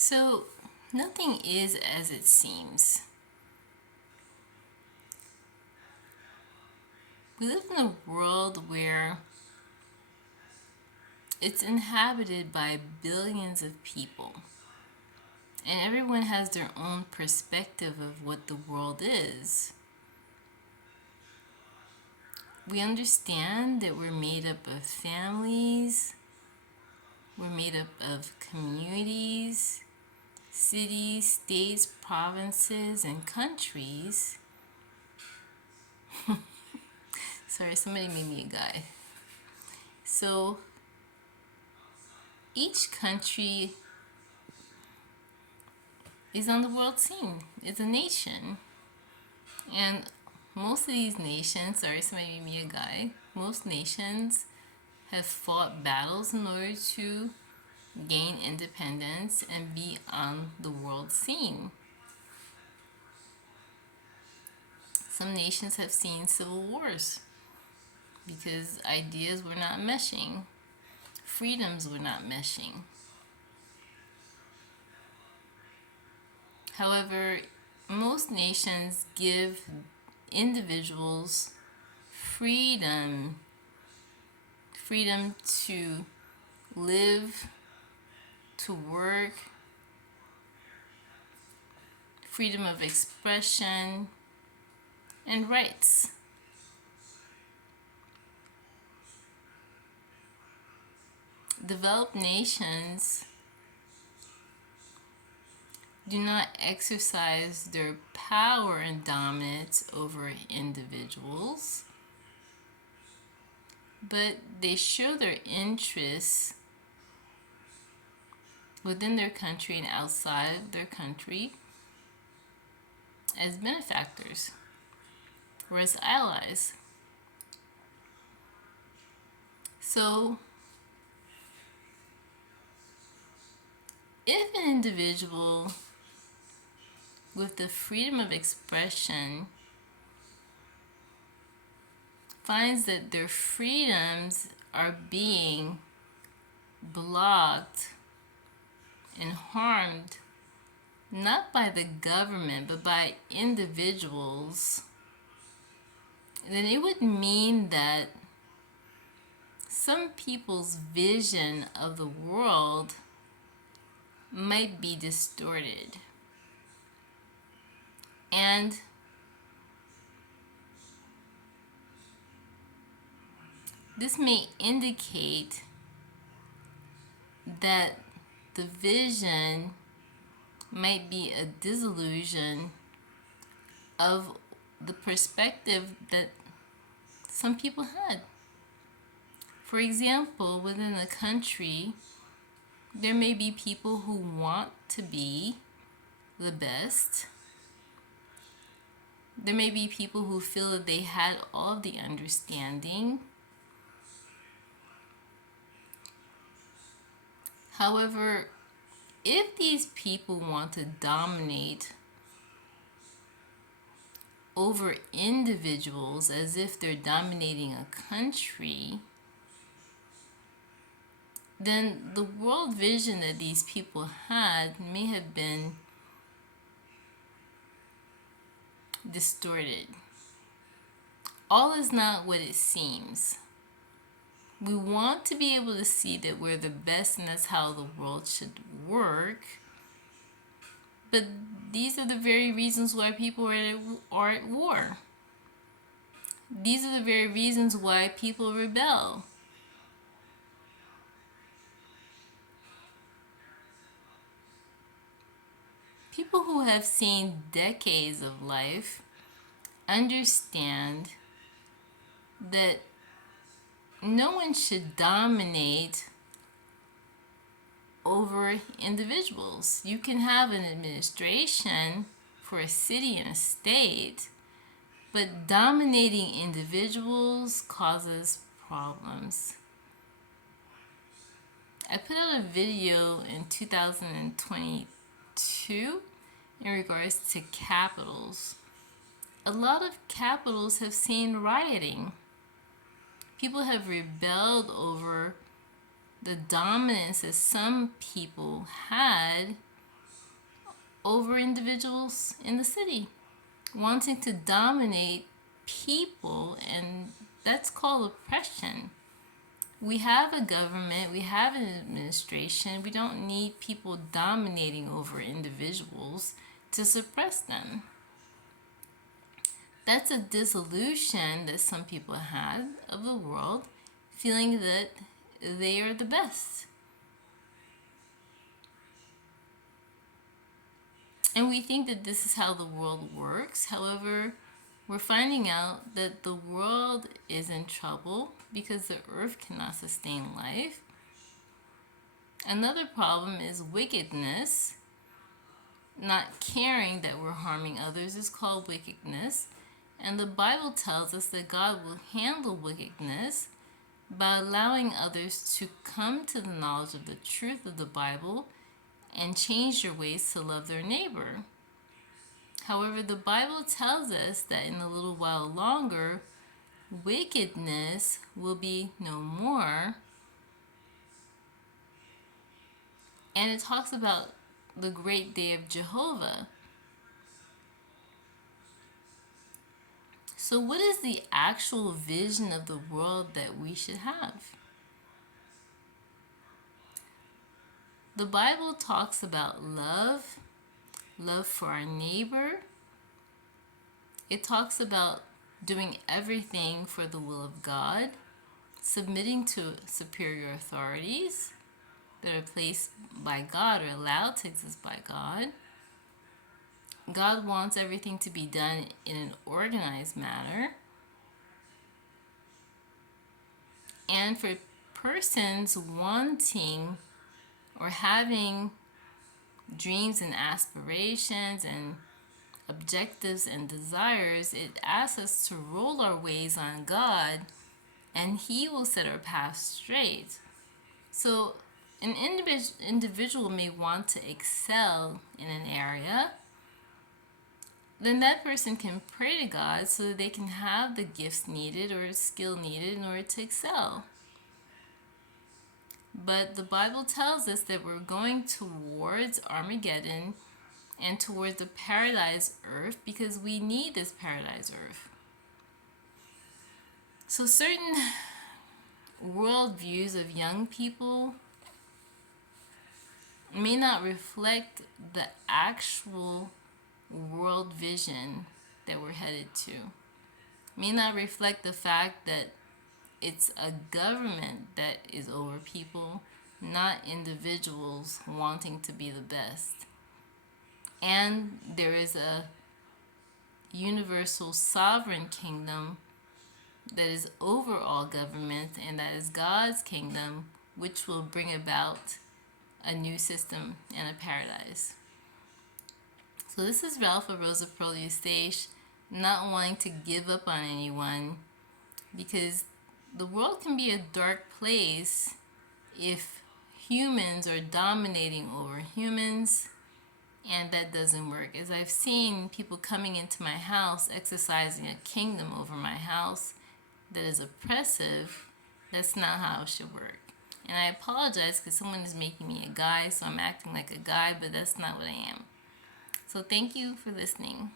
So, nothing is as it seems. We live in a world where it's inhabited by billions of people, and everyone has their own perspective of what the world is. We understand that we're made up of families, we're made up of communities, cities, states, provinces, and countries. Sorry, somebody made me a guy. So each country is on the world scene. It's a nation. And most of these nations, sorry, somebody made me a guy. Most nations have fought battles in order to gain independence and be on the world scene. Some nations have seen civil wars because ideas were not meshing, freedoms were not meshing. However, most nations give individuals freedom to live, to work, freedom of expression, and rights. Developed nations do not exercise their power and dominance over individuals, but they show their interests within their country and outside of their country as benefactors or as allies. So, if an individual with the freedom of expression finds that their freedoms are being blocked and harmed not by the government but by individuals, then it would mean that some people's vision of the world might be distorted. And this may indicate that the vision might be a disillusion of the perspective that some people had. For example, within a country, there may be people who want to be the best. There may be people who feel that they had all of the understanding. However, if these people want to dominate over individuals as if they're dominating a country, then the world vision that these people had may have been distorted. All is not what it seems. We want to be able to see that we're the best and that's how the world should work. But these are the very reasons why people are at war. These are the very reasons why people rebel. People who have seen decades of life understand that no one should dominate over individuals. You can have an administration for a city and a state, but dominating individuals causes problems. I put out a video in 2022 in regards to capitals. A lot of capitals have seen rioting. People have rebelled over the dominance that some people had over individuals in the city, wanting to dominate people, and that's called oppression. We have a government, we have an administration. We don't need people dominating over individuals to suppress them. That's a disillusion that some people had of the world, feeling that they are the best. And we think that this is how the world works. However, we're finding out that the world is in trouble because the earth cannot sustain life. Another problem is wickedness. Not caring that we're harming others is called wickedness. And the Bible tells us that God will handle wickedness by allowing others to come to the knowledge of the truth of the Bible and change their ways to love their neighbor. However, the Bible tells us that in a little while longer, wickedness will be no more. And it talks about the great day of Jehovah. So what is the actual vision of the world that we should have? The Bible talks about love for our neighbor. It talks about doing everything for the will of God, submitting to superior authorities that are placed by God or allowed to exist by God. God wants everything to be done in an organized manner. And for persons wanting or having dreams and aspirations and objectives and desires, it asks us to roll our ways on God, and He will set our path straight. So an individual may want to excel in an area. Then that person can pray to God so that they can have the gifts needed or skill needed in order to excel. But the Bible tells us that we're going towards Armageddon and towards the paradise earth because we need this paradise earth. So certain worldviews of young people may not reflect the actual world vision that we're headed to. May not reflect the fact that it's a government that is over people, not individuals wanting to be the best. And there is a universal sovereign kingdom that is over all government, and that is God's kingdom, which will bring about a new system and a paradise. So this is Ralpha Rosa pro Eustache, not wanting to give up on anyone, because the world can be a dark place if humans are dominating over humans, and that doesn't work. As I've seen people coming into my house, exercising a kingdom over my house that is oppressive, that's not how it should work. And I apologize because someone is making me a guy, so I'm acting like a guy, but that's not what I am. So thank you for listening.